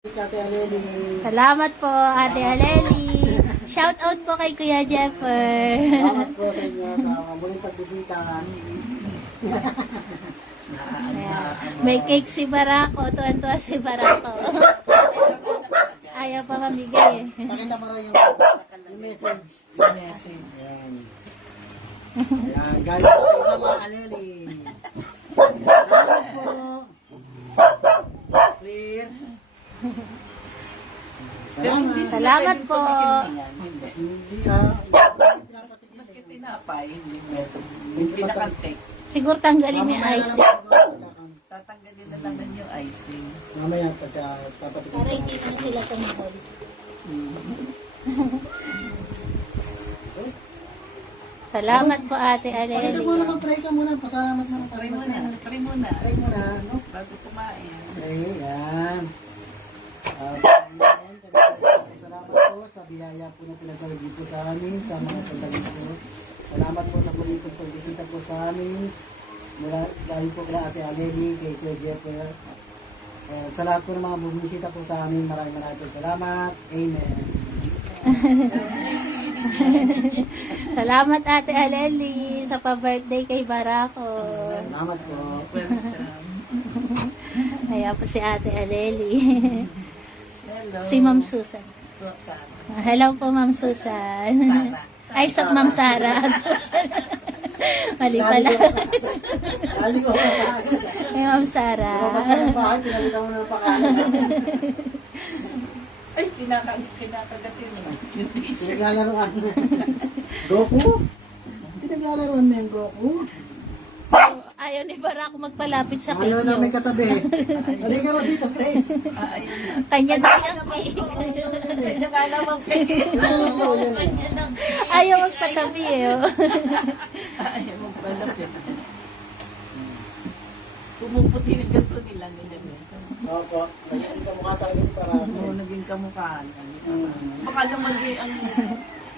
Ate Aleli. Salamat po, Ate Aleli. Shout out po kay Kuya Jeffer. Salamat po sa inyo sa muling pagbisita. May cake si Barako. Tuwan-tuwa si Barako. Ayaw pa mamigay eh. Pakita mo rin yung message. Yung message. Ayan. Ayan, galing po kay Mama Aleli. Salamat po. Clear. Pero hindi sila Salamat pwedeng po. tumakin niyan. Hindi. Hindi Maski tinapay, hindi meron. Yung pinaka-cake, Siguro tanggalin mo yung ice. tatanggalin na lang yung icing. Mamaya pagka papatikin. Para hindi na sila tumahol. Salamat po, Ate Pakita Aleli. mo naman, pray ka muna. Pasalamat mo na. Try muna, try muna. Pray muna, no? Bago kumain. Okay, yan. Salamat po sa biyaya po na pinagkalagay po sa amin, sa mga sandali po. Salamat po sa muli pong pagbisita po sa amin. Mula dahil po kay Ate Aleli, kay Kuya Jeffer. At sa lahat po ng mga bumisita po sa amin, maraming po salamat. Amen. Salamat, Ate Aleli, sa pa-birthday kay Barako. Salamat po. Welcome. Kaya po si Ate Aleli. Hello. Si Ma'am Susan. Sana. Hello po, Ma'am Susan. Sara. Ay, sa Ma'am Sara. Susan. Mali pala. Lali ko ang pangalan. Ay, Ma'am Sara. Lumabas ka ng bahay, pinalitan mo na ng pangalan. Ay, kinakagat yun naman. Yung t-shirt. Pinaglalaroan. Goku? Pinaglalaroan mo yung Goku? Ayaw ni Barako magpalapit sa cake Ayaw na may niyo. katabi. Halika mo dito, Grace. Ayun na. Kanya daw yung cake. Kanya nga naman cake. Oo, yun eh. Ayaw magpatabi eh. Oh. Ayaw mo palapit. Pumuputi ng ganito nila nila. Opo. Naging kamukha talaga ni Parang. Oo, naging kamukhaan. Baka naman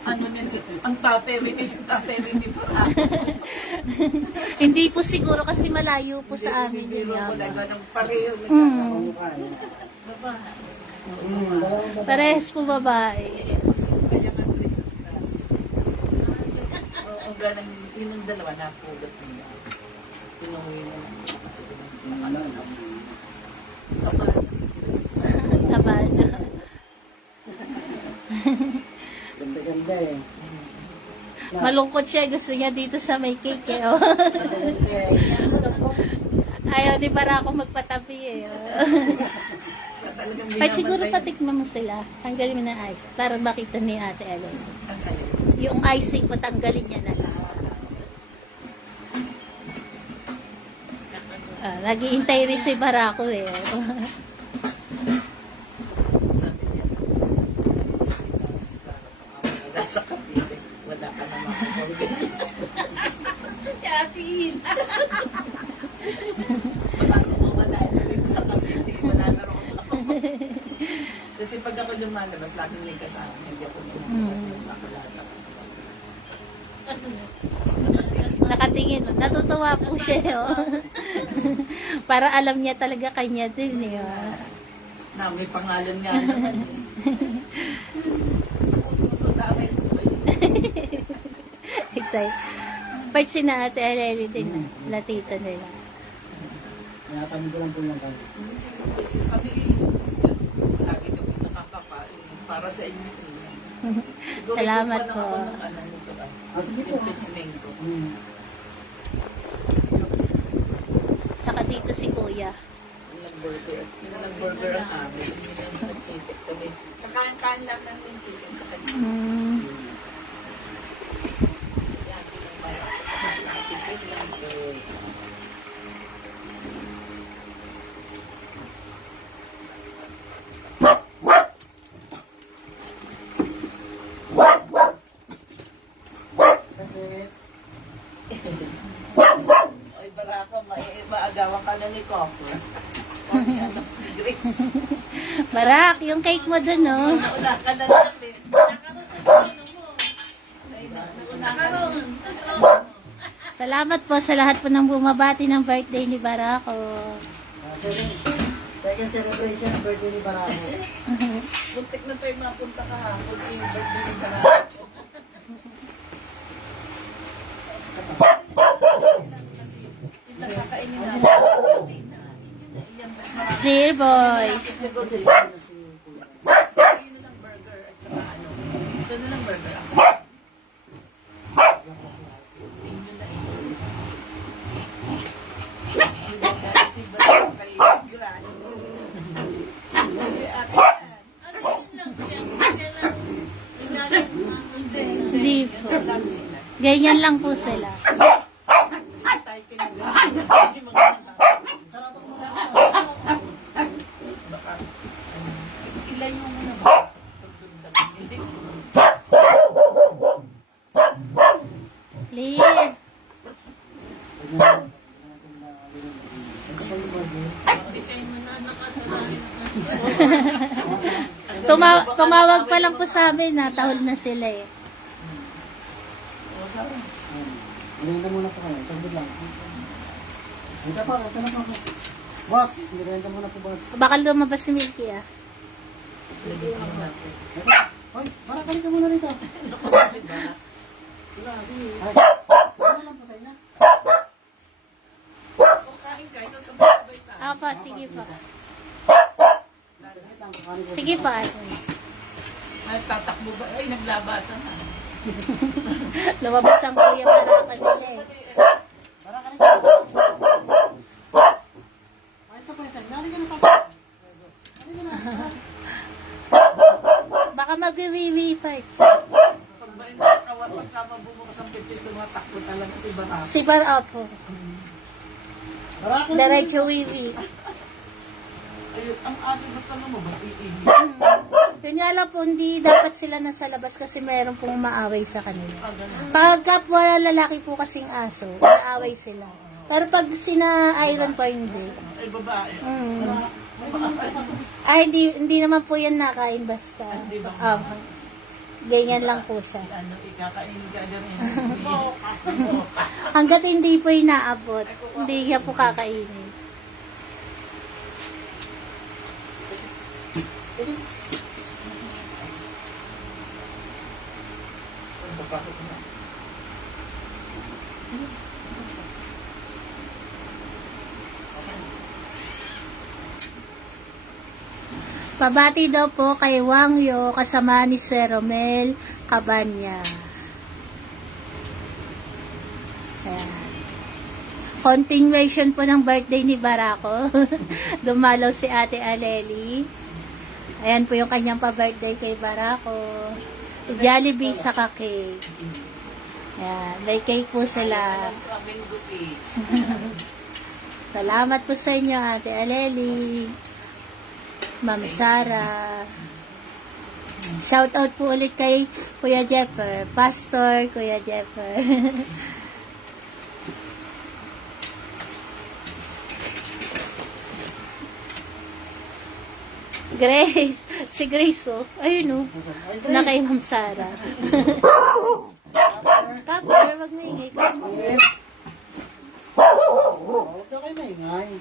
ang tatay rin ni Parang. Hindi po siguro kasi malayo po sa amin yun. Biro mo na ganun pareho. Kamukha eh. Parehas po babae. Kaya man Chris at Francis. Oo, ganun. Yung dalawa na pulot nila. Pinuwi na lang. Kasi pinakalakas. Tama na si Chris. Taba na. Ganda-ganda eh. Malungkot siya. Gusto niya dito sa may cake eh. Oh. Ayaw ni Barako magpatabi eh. Oh. Talagang Ay, siguro minamatay. patikman mo sila. Tanggalin mo na ice. Para makita ni Ate Ellen. Ang galing. Yung icing, patanggalin niya na lang. Nag-iintay rin si Barako eh. Oh. Sabi niya, wala sa kapite. Wala ka na makakawin. Yatin! Wala ko mawala rin sa kapite. Wala na rin ako. Kasi pag ako lumalabas, laging may kasama. Hindi ako lumalabas. Nakalahat sa kapite. Nakatingin. Natutuwa po siya. Oh. Para alam niya talaga kanya din eh. Oh. Na may pangalan nga naman. Excited. Part si na Ate Aleli din. Latita nila. Tinatamin ko lang po yung kanto. Kasi kami, lagi kami nakakapain para sa inyo. Siguro Salamat ito pa po. lang ako ng ano nito. Sige po. Yung pitsmeng ko. Saka dito si Kuya. Yung nag-burger ang amin. Yung nag-chicken kami. Kakain lang ng chicken sa kanya. Yan, silang bayan. Chicken lang po. Sakit. Ay, Barako, maagawan ka na ni Copper. Kami anak ni Grace. Barak, yung cake mo dun, oh. Wala ka na natin. Salamat po sa lahat po ng bumabati ng birthday ni Barako. Second celebration ng birthday ni Barako. Muntik na tayo mapunta ka ha. Kung yung birthday ng Barako. Kasi yung nakakainin natin. Clear boy. Siguro yun na lang burger at saka ano. Ito na lang burger. Yun na eh. Si Barako kay Grass. Sige, ate yan. Hindi po. Ganyan lang po sila. Tayo kinagawa. Hindi maganda. Baka, ilayo mo na ba? Clear. Tumawag pa lang po sa amin na tahol na sila eh. Merienda muna po kayo. Saglit lang. Ito pa, ito na po. Boss, merienda muna po, boss. Baka lumabas si Milky ah. Ito. Hoy, Barako, ka muna rito. Ay, ano lang po tayo na? Kain ka, ito sa sabay tayo. Apa, sige pa. Saglit lang, kakanin ko. Sige pa ate. Ay, tatakbo ba? Ay, naglabasan na. Lumabas ang kuya para pa nila eh. Barako, rito. Ayos na po yun, sir. Nari ka na pa. Nari ka na. Baka mag-wiwi fights. Pag ba pagka bumukas ang pitit, tumatakbo talaga si Barako. Si Barapo. Barako, Diretso wiwi. Ayun, ang aso basta naman, batiin. Yun nga lang po, hindi dapat sila nasa labas kasi meron pong maaway sa kanila. Ah, ganun. Pag kapwa lalaki po kasing aso, naaway sila. Pero pag sina Iron po, hindi. Ay, babae. Ay, hindi naman po yan nakain basta. Hindi ba? Ganyan lang po siya. Ano, ikakainin ka ganun. Hanggat hindi po inaabot, hindi niya po kakainin. Pabati daw po kay Wangyo, kasama ni Sir Romel Cabanya. Ayan. Continuation po ng birthday ni Barako. Dumalaw si Ate Aleli. Ayan po yung kanyang pa-birthday kay Barako. Si Jollibee sa cake. Ayan, may cake po sila. Salamat po sa inyo, Ate Aleli. Ma'am Sara. Shout out po ulit kay Kuya Jeffer. Pastor Kuya Jeffer. Grace. Si Grace oh. Ayun oh. Na kay Ma'am Sara. Kapor, wag na ingay. Yes. Huwag ka kayo maingay.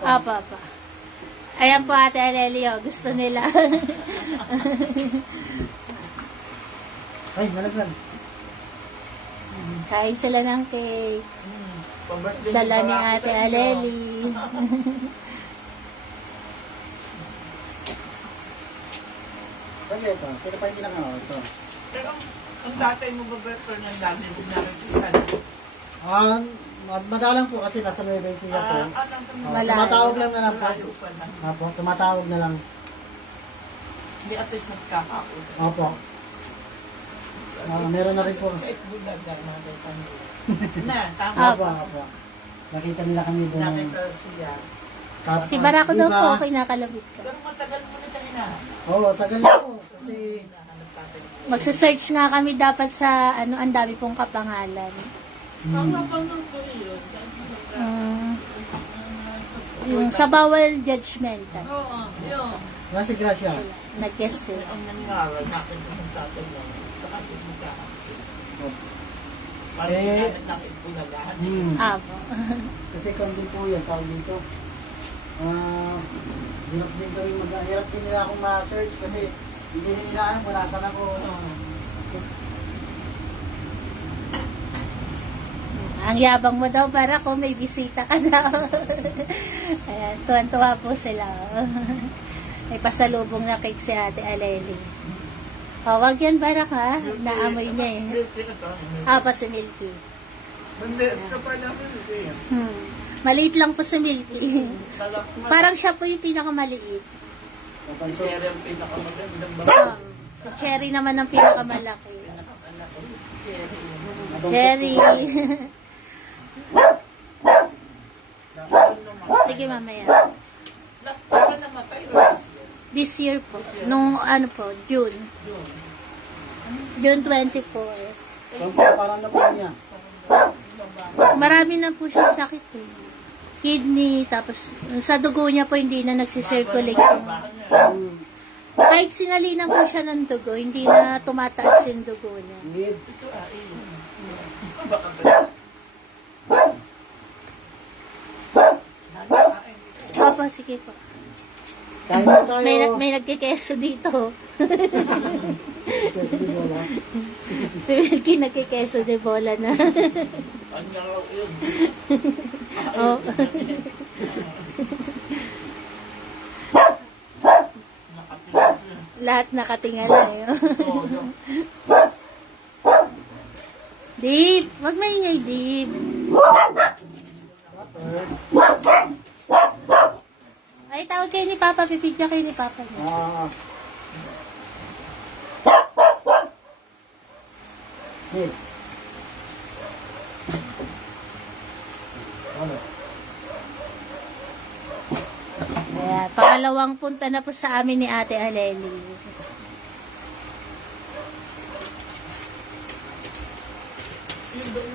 Apa. Ayan po Ate Alelio, gusto nila. Ay, malaglag. Kain sila ng cake. Dala ni Ate Aleli. Sige ito. Sino pa yung pinakaw? Ito. Pero ang tatay mo ba Berto ng dami kung narapisan? Madalang po kasi nasa Nueva Ecija po. Nasa Malayo. Tumatawag lang na lang po. malayo pa lang. Opo, tumatawag na lang. Hindi at least nagkakausap. Opo. Meron na rin po. Sa Itbulaga, nakita nila. Na, tama. Opo. Nakita nila kami doon. Nakita siya. Si Barako daw po, kinakalabit ka. Pero matagal mo na siya hinahanap. Oo, tagal na po. Kasi, Hinahanap tatay mo. Magsa-search nga kami dapat sa ang dami pong kapangalan. Ang napanood ko yun. Yung sa bawal judgmental. Oo, yun. Yan si Gracia. Nag-guess sila. Ang nangyari, natin ang tatay lang. Saka si Mika. Parang Eh, ginamit ng ipulagahan. Apo. Kasi kung din po yan, tawag dito. Hirap din kami hirap din nila akong ma-search kasi hindi rin nila alam kung nasan ako. Ang yabang mo daw para kung may bisita ka daw. Ayan, tuwan-tuwa po sila. May pasalubong na cake si Ate Aleli. Wag yan Barak ha. Naamoy niya eh. Milky na to. Pa si Milky. Hindi, ito pa lang yun. Maliit lang po si Milky. Parang siya po yung pinakamaliit. Si Sherry ang pinakamagandang ba? Si Cherry naman ang pinakamalaki. Pinakamalaki ko. Si Sherry. Cherry. Sige mamaya. Last time na namatay, right? This year po. Nung ano po, June. June 24. Parang na po niya. Marami na po siya sakit eh. Kidney, tapos sa dugo niya po hindi na nagsisirculate yung... Kahit sinalinan po siya ng dugo, hindi na tumataas yung dugo niya. Mid. Ito baka Opo, sige po. Kain na tayo. May nagkikeso dito. Kasi di wala. Si Wilkie nagkikeso de bola na. ang yaraw yun. Oh. Nakapilas yun. Lahat nakatingala eh. Solo. Dave, wag maingay, Dave. Ay, tawag kayo ni Papa. Pipidya kayo ni Papa. Mid. Ano? Ayan, pangalawang punta na po sa amin ni Ate Aleli. Yung doon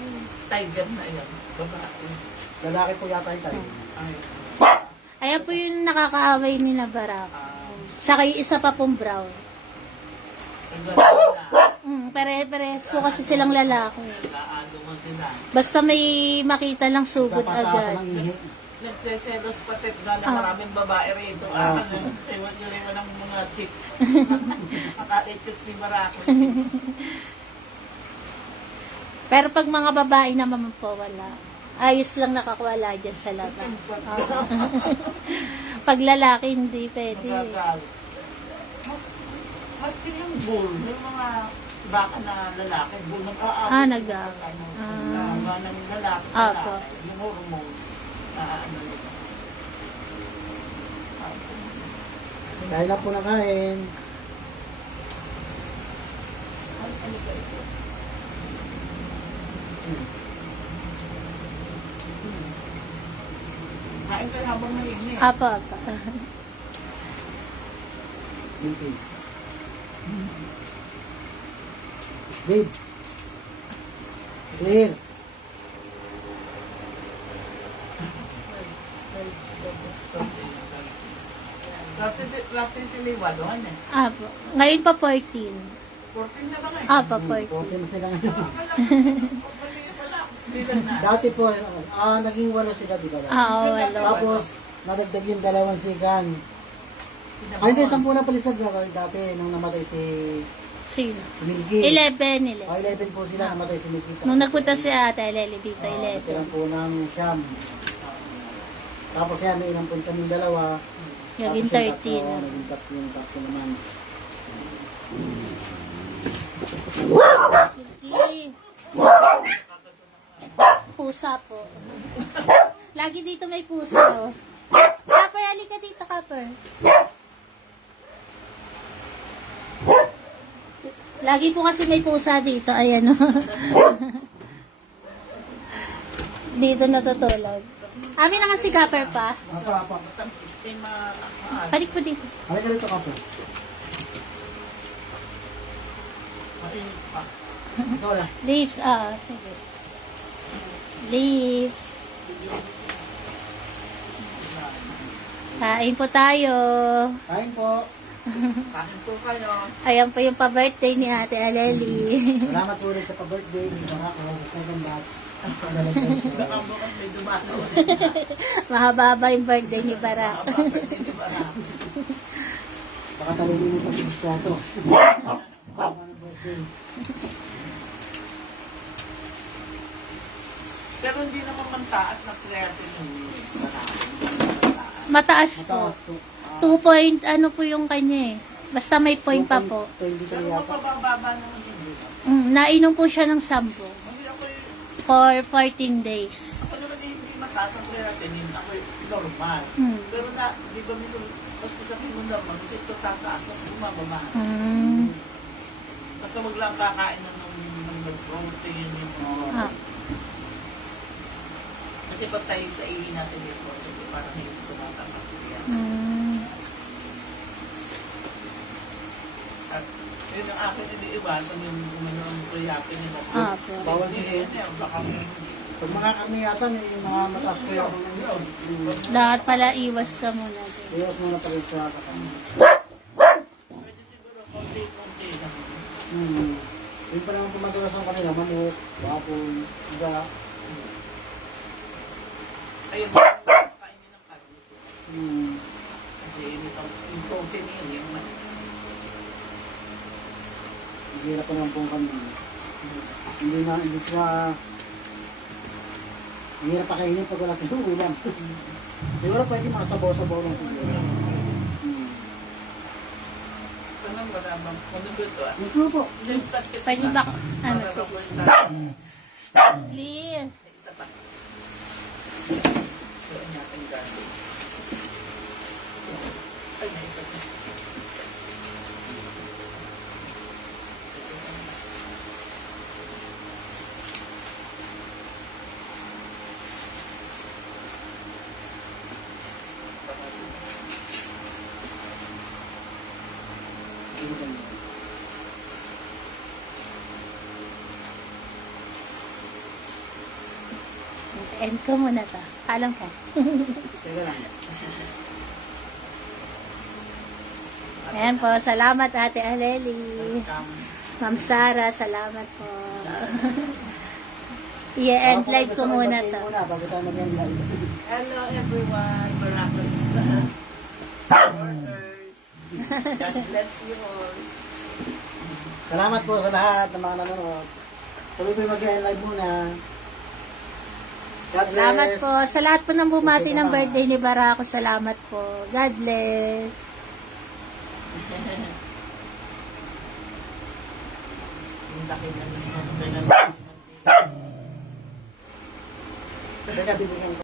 tiger na yan. Babae. Lalaki po yata yung tayo. Ay. Ayan po yung nakakaaway ni na Barak. Saka yung isa pa pong brown. Ang ganda na. Pare-pares po kasi silang lalaki. Naano mo sila. Basta may makita lang sugod Papataas agad. ng ihi. Nagseselos patit na lang maraming babae rito. Ewan sila mo ng mga chicks. Makain chicks ni Barako. Pero pag mga babae naman po, wala. Ayos lang nakakuwala dyan sa labas. Pag lalaki, hindi pwede. Magagalit. Maski yung bull, yung mga baka na lalaki, bull, nag-aaway. Nag-aaway. Ng lalaki, Apo. yung hormones. Ano nito. Kain na po na kain. Ano ba ito? Kain kayo habang mahinig. Apa. Mid. Mid. Clear. Rapin si Liwa doon eh. Apa. Ngayon pa 14. 14 na ba ngayon? Apa, 14. 14 na sila ngayon. Wala. Bilan na. Dati po, naging 8 sila, di ba? Wala. Tapos, nadagdag yung 2 sigan. Ay, hindi, 10 na palisag dati nung namatay si Sino? Milky. 11. 11 po sila namatay si Milky. Nung nagpunta si Ate Aleli dito, 11. Tirang po ng siyam. Tapos yan, may ilang punta ng 2. Naging Tapos 13. Naging 3 yung tatlo naman. Okay. Pusa po. Lagi dito may pusa, oh. Kapper, halika dito, Kapper. Lagi po kasi may pusa dito. Ayan, oh. Dito natutulog. Amin na nga si Kapper pa. Apa. Balik po dito. Halika rito ka po. Ikaw lang. Leaves, sige. Leaves. Kain po tayo. Kain po. Kain po kayo. Ayan po yung pa-birthday ni Ate Aleli. Salamat po ulit sa pa-birthday. Barako sa second batch. Baka bukas may dumalo. Mahaba yung birthday ni Barak. Baka talungin mo pa si Bistrato. Birthday. Pero hindi naman mantaas na creatinine. Mataas po. Mataas po. 2 point, ano po yung kanya eh. Basta may point pa po. 23 Pero yata. mapababa naman din. Nainom po siya ng 10 Kasi ako yung for 14 days. ako naman hindi mataas ang creatinine. Ako yung normal. Mm. Pero na, di ba minsan, maski sa mo naman, kasi ito tataas, mas bumababa. Mm. Basta wag lang kakain ng protein yung mga. Ah. Kasi pag tayo sa ihi natin yung protein, parang hindi tumataas ang creatinine. Mm. At yun ang akin, hindi iwasan yung creatinine mo. Ah, po. Bawal Hindi, din. yan, baka Pag mga kami yata, may mga mataas ko yung yun. Lahat pala iwas ka muna. din. Iwas muna pa rin sa kakami. pwede siguro konti-konti lang. Yun pa naman pumadalas ang kanila, manok, baboy, isda. Ayun, kainin ng karne. Kasi yung protein yun, yung Hirap pa naman po kami. Hindi sila... Hirap pa kainin pag wala tayong ulam. Siguro pwede mga sabaw-sabaw lang siguro. Tanong wala bang, ano ba ito? Ito po. Hindi, basket Pwede ba? Ano Para po? rubber tayo. Clear. Isa pa. Doon natin gagawin. Ay, may isa pa. End ko muna to. Alam ko. Teka lang. Ayan po. Salamat Ate Aleli. Ma'am Sara, salamat po. I-end live ko muna to. Bago tayo mag-end live. Hello everyone, Baracos orders. God bless you all. Salamat po sa lahat ng mga nanonood. Sabi po mag-end live muna. God bless. Salamat po. Sa lahat po ng bumati ng birthday ni Barako, salamat po. God bless. Yung laki na mismo. Teka, bibigyan ko.